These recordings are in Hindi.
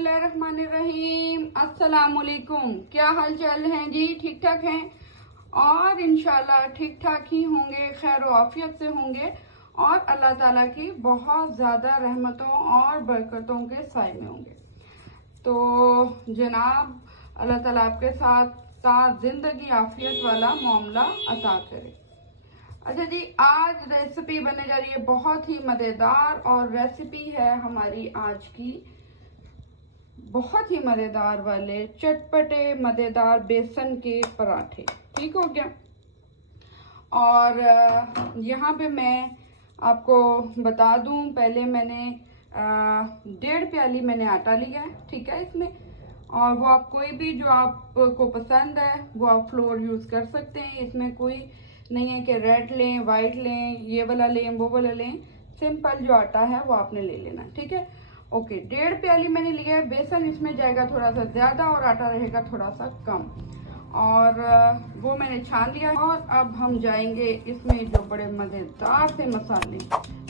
बिस्मिल्लाहिर्रहमानिर्रहीम। अस्सलामुअलैकुम। क्या हाल चाल हैं जी? ठीक ठाक हैं और इंशाल्लाह ठीक ठाक ही होंगे, खैर आफियत से होंगे और अल्लाह ताला की बहुत ज़्यादा रहमतों और बरकतों के साए में होंगे। तो जनाब अल्लाह ताला आपके साथ ज़िंदगी आफियत वाला मामला अता करे। अच्छा जी, आज रेसिपी बनने जा रही है बहुत ही मज़ेदार और रेसिपी है हमारी आज की बहुत ही मज़ेदार वाले चटपटे मज़ेदार बेसन के पराठे। ठीक हो गया। और यहाँ पे मैं आपको बता दूँ, पहले मैंने 1.5 प्याली मैंने आटा लिया है, ठीक है इसमें। और वो आप कोई भी जो आपको पसंद है वो आप फ्लोर यूज़ कर सकते हैं। इसमें कोई नहीं है कि रेड लें, वाइट लें, ये वाला लें, वो वाला लें। सिंपल जो आटा है वो आपने ले लेना, ठीक है। ओके, 1.5 प्याली मैंने लिया है बेसन। इसमें जाएगा थोड़ा सा ज़्यादा और आटा रहेगा थोड़ा सा कम। और वो मैंने छान लिया। और अब हम जाएंगे इसमें जो बड़े मज़ेदार से मसाले,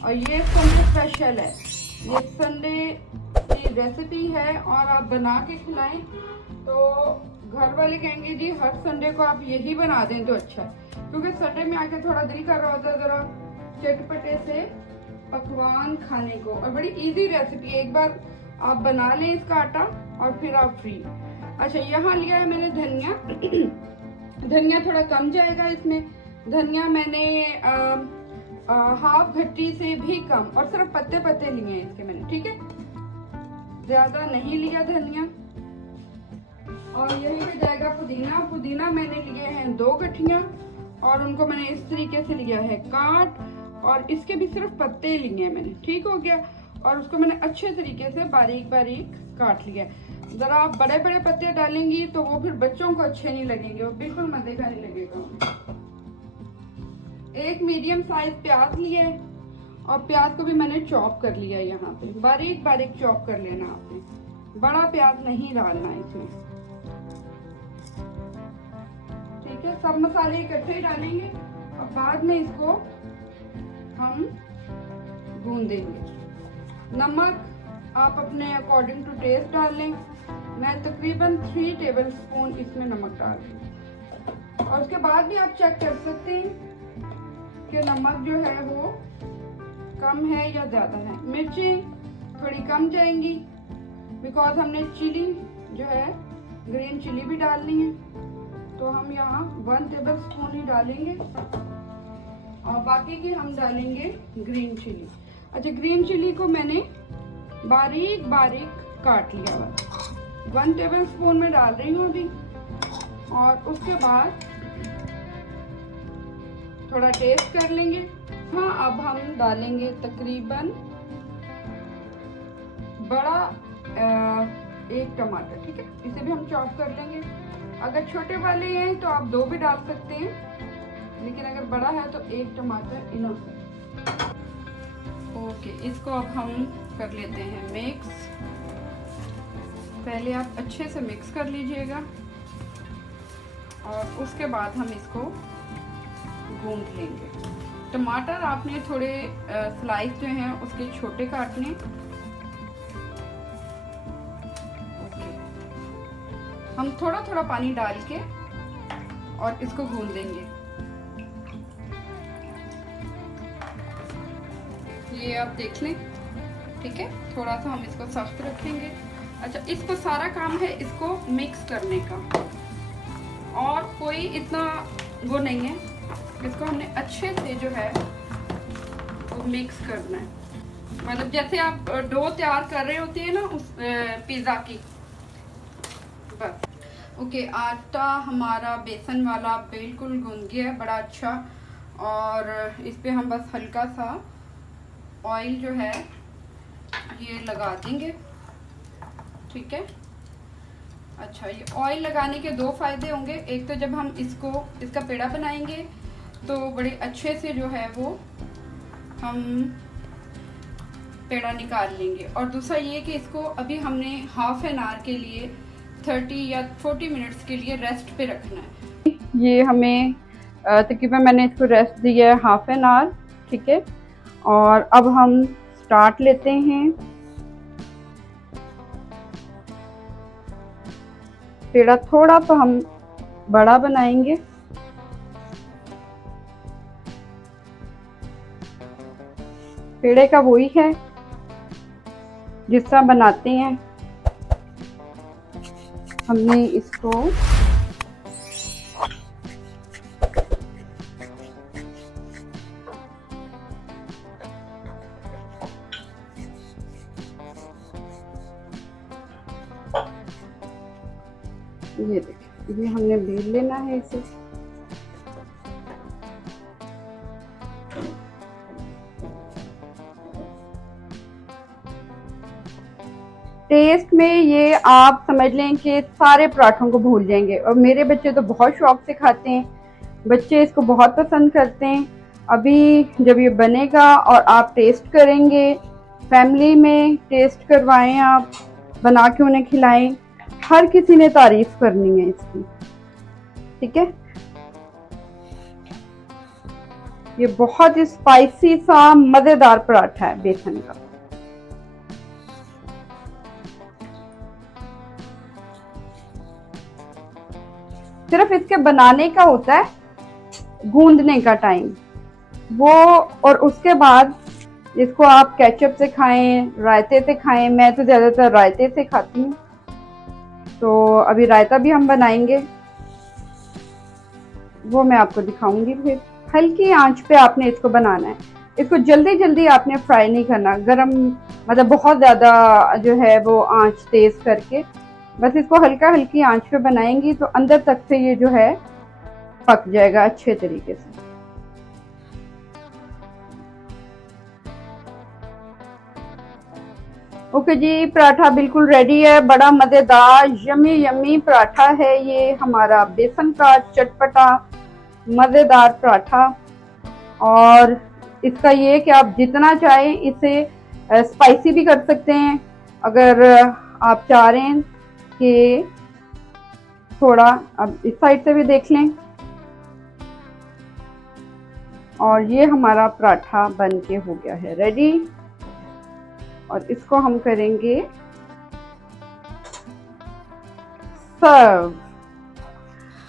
और ये संडे स्पेशल है, ये संडे की रेसिपी है और आप बना के खिलाएं तो घर वाले कहेंगे जी हर संडे को आप यही बना दें तो अच्छा है। क्योंकि संडे में आके थोड़ा दिल कर रहा होता है ज़रा चटपटे से पकवान खाने को, और बड़ी इजी रेसिपी है। एक बार आप बना लें इसका आटा और फिर आप फ्री। अच्छा, यहाँ लिया है मैंने धनिया। धनिया थोड़ा कम जाएगा इसमें। धनिया मैंने हाफ घट्टी से भी कम और सिर्फ पत्ते पत्ते लिए हैं इसके मैंने, ठीक है, ज्यादा नहीं लिया धनिया। और यही पे जाएगा पुदीना। पुदीना मैंने लिए हैं 2 गठियां और उनको मैंने इस तरीके से लिया है काट, और इसके भी सिर्फ पत्ते लिए हैं मैंने, ठीक हो गया। और उसको मैंने अच्छे तरीके से बारीक बारीक काट लिया। जरा आप बड़े बड़े पत्ते डालेंगी तो वो फिर बच्चों को अच्छे नहीं लगेंगे, वो बिल्कुल मजे का नहीं लगेगा। एक मीडियम साइज प्याज लिया है और प्याज को भी मैंने चॉप कर लिया है। यहाँ पे बारीक बारीक चॉप कर लेना आपने, बड़ा प्याज नहीं डालना इसमें, ठीक है। सब मसाले इकट्ठे ही डालेंगे और बाद में इसको हम भून देंगे। नमक आप अपने अकॉर्डिंग टू टेस्ट डाल लें। मैं तकरीबन 3 टेबलस्पून इसमें नमक डाल दूँ। और उसके बाद भी आप चेक कर सकते हैं कि नमक जो है वो कम है या ज़्यादा है। मिर्चें थोड़ी कम जाएंगी बिकॉज हमने चिली जो है ग्रीन चिली भी डालनी है, तो हम यहाँ 1 टेबलस्पून ही डालेंगे और बाकी की हम डालेंगे ग्रीन चिली। अच्छा, ग्रीन चिली को मैंने बारीक बारीक काट लिया हुआ 1 टेबलस्पून में डाल रही हूँ अभी। और उसके बाद थोड़ा टेस्ट कर लेंगे। हाँ, अब हम डालेंगे तकरीबन बड़ा 1 टमाटर, ठीक है, इसे भी हम चॉप कर लेंगे। अगर छोटे वाले हैं तो आप 2 भी डाल सकते हैं, लेकिन अगर बड़ा है तो 1 टमाटर इनफ है। ओके, इसको अब हम कर लेते हैं मिक्स। पहले आप अच्छे से मिक्स कर लीजिएगा और उसके बाद हम इसको गूंद लेंगे। टमाटर आपने थोड़े स्लाइस जो हैं उसके छोटे काटने। ओके, हम थोड़ा थोड़ा पानी डाल के और इसको गूंद देंगे। ये आप देख लें, ठीक है, थोड़ा सा हम इसको सख्त रखेंगे। अच्छा, इसको सारा काम है इसको मिक्स करने का, और कोई इतना वो नहीं है। इसको हमने अच्छे से जो है वो मिक्स करना है, मतलब जैसे आप डो तैयार कर रहे होते हैं ना उस पिज़्ज़ा की, बस। ओके, आटा हमारा बेसन वाला बिल्कुल गूंद गया है, बड़ा अच्छा। और इस पे हम बस हल्का सा ऑयल जो है ये लगा देंगे, ठीक है। अच्छा, ये ऑयल लगाने के 2 फायदे होंगे। एक तो जब हम इसका पेड़ा बनाएंगे तो बड़े अच्छे से जो है वो हम पेड़ा निकाल लेंगे, और दूसरा ये कि इसको अभी हमने हाफ एन आवर के लिए 30 या 40 मिनट्स के लिए रेस्ट पे रखना है। ये हमें तकरीबन मैंने इसको रेस्ट दिया है हाफ एन आवर, ठीक है। और अब हम स्टार्ट लेते हैं। पेड़ा थोड़ा तो हम बड़ा बनाएंगे। पेड़े का वही है जिस तरह बनाते हैं। हमने इसको ये देखिए, ये हमने बेल लेना है इसे। टेस्ट में ये आप समझ लें कि सारे पराठों को भूल जाएंगे। और मेरे बच्चे तो बहुत शौक से खाते हैं, बच्चे इसको बहुत पसंद करते हैं। अभी जब ये बनेगा और आप टेस्ट करेंगे, फैमिली में टेस्ट करवाएं, आप बना के उन्हें खिलाएं, हर किसी ने तारीफ करनी है इसकी। ठीक है, ये बहुत ही स्पाइसी सा मजेदार पराठा है बेसन का। सिर्फ इसके बनाने का होता है, गूंदने का टाइम वो, और उसके बाद इसको आप केचप से खाएं, रायते से खाएं। मैं तो ज्यादातर रायते से खाती हूँ, तो अभी रायता भी हम बनाएंगे, वो मैं आपको दिखाऊंगी। फिर हल्की आंच पे आपने इसको बनाना है। इसको जल्दी जल्दी आपने फ्राई नहीं करना, गरम मतलब बहुत ज़्यादा जो है वो आंच तेज करके, बस इसको हल्का हल्की आंच पे बनाएंगी तो अंदर तक से ये जो है पक जाएगा अच्छे तरीके से। ओके जी, पराठा बिल्कुल रेडी है। बड़ा मज़ेदार यमी यमी पराठा है ये हमारा, बेसन का चटपटा मज़ेदार पराठा। और इसका ये कि आप जितना चाहें इसे स्पाइसी भी कर सकते हैं, अगर आप चाह रहे हैं कि थोड़ा। अब इस साइड से भी देख लें। और ये हमारा पराठा बन के हो गया है रेडी, और इसको हम करेंगे सर्व।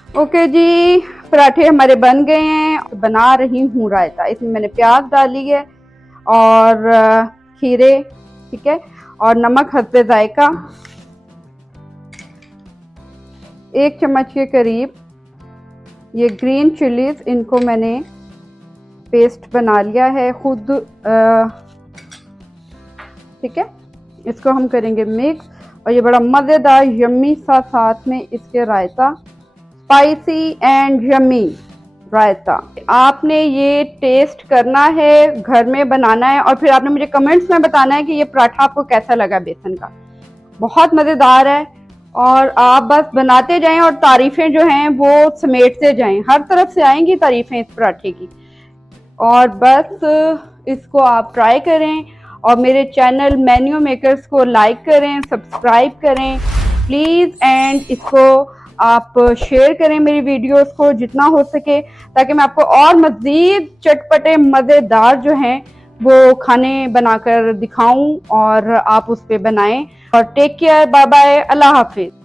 ओके जी, पराठे हमारे बन गए हैं। बना रही हूँ रायता, इसमें मैंने प्याज डाली है और खीरे, ठीक है, और नमक हस्बे जायका, 1 चम्मच के करीब ये ग्रीन चिलीज, इनको मैंने पेस्ट बना लिया है खुद, ठीक है। इसको हम करेंगे मिक्स, और ये बड़ा मज़ेदार यम्मी सा साथ में इसके रायता, स्पाइसी एंड यम्मी रायता। आपने ये टेस्ट करना है, घर में बनाना है, और फिर आपने मुझे कमेंट्स में बताना है कि ये पराठा आपको कैसा लगा बेसन का। बहुत मज़ेदार है, और आप बस बनाते जाएं और तारीफ़ें जो हैं वो समेटते जाएं, हर तरफ से आएंगी तारीफ़ें इस पराठे की। और बस इसको आप ट्राई करें, और मेरे चैनल मेन्यू मेकर्स को लाइक करें, सब्सक्राइब करें प्लीज़, एंड इसको आप शेयर करें मेरी वीडियोस को जितना हो सके, ताकि मैं आपको और मज़ीद चटपटे मज़ेदार जो हैं वो खाने बनाकर दिखाऊं और आप उस पे बनाएं। और टेक केयर, बाय बाय, अल्लाह हाफिज़।